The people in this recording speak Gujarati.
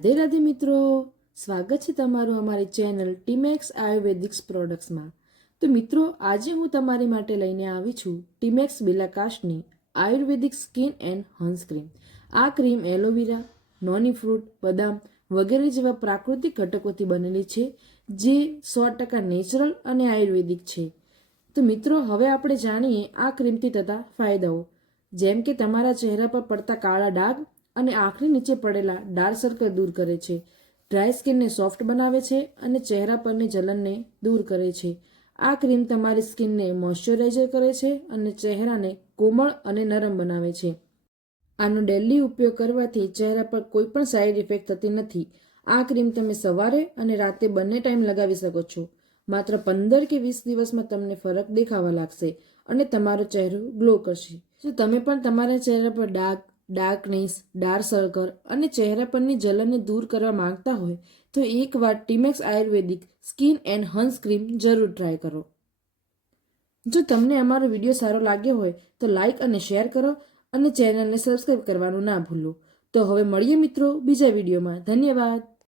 રાધે રાધે મિત્રો, સ્વાગત છે તમારું અમારી ચેનલ ટીમેક્સ આયુર્વેદિક્સ પ્રોડક્ટ્સમાં। તો મિત્રો, આજે હું તમારી માટે લઈને આવી છું ટીમેક્સ બેલાકાસ્ટની ayurvedic skin and Hansa cream. આ ક્રીમ એલોવેરા, નોની ફ્રૂટ, બદામ વગેરે જેવા પ્રાકૃતિક ઘટકોથી બનેલી છે, જે 100% નેચરલ અને આયુર્વેદિક છે। તો મિત્રો, હવે આપણે જાણીએ આ ક્રીમથી થતા ફાયદાઓ, જેમ કે તમારા ચહેરા પર પડતા કાળા ડાઘ અને આંખની નીચે પડેલા ડાર્ક સર્કલ દૂર કરે છે, ડ્રાય સ્કિનને સોફ્ટ બનાવે છે અને ચહેરા પરની જલનને દૂર કરે છે। આ ક્રીમ તમારી સ્કિનને મોઇશ્ચરાઇઝર કરે છે અને ચહેરાને કોમળ અને નરમ બનાવે છે। આનો ડેલી ઉપયોગ કરવાથી ચહેરા પર કોઈ પણ સાઇડ ઇફેક્ટ થતી નથી। આ ક્રીમ તમે સવારે અને રાતે બંને ટાઈમ લગાવી શકો છો। માત્ર 15 કે 20 દિવસમાં તમને ફરક દેખાવા લાગશે અને તમારો ચહેરો ગ્લો કરશે। જો તમે પણ તમારા ચહેરા પર ડાઘ, ડાર્કનેસ, ડાર્ક સર્કલ અને ચહેરા પરની જલનને દૂર કરવા માંગતા હોય તો એકવાર ટીમેક્સ Ayurvedic skin and Hansa cream જરૂર ટ્રાય કરો। જો તમને અમારો વિડીયો સારો લાગ્યો હોય તો લાઇક અને શેર કરો અને ચેનલને સબસ્ક્રાઈબ કરવાનું ના ભૂલો। તો હવે મળીએ મિત્રો બીજા વિડીયોમાં। ધન્યવાદ।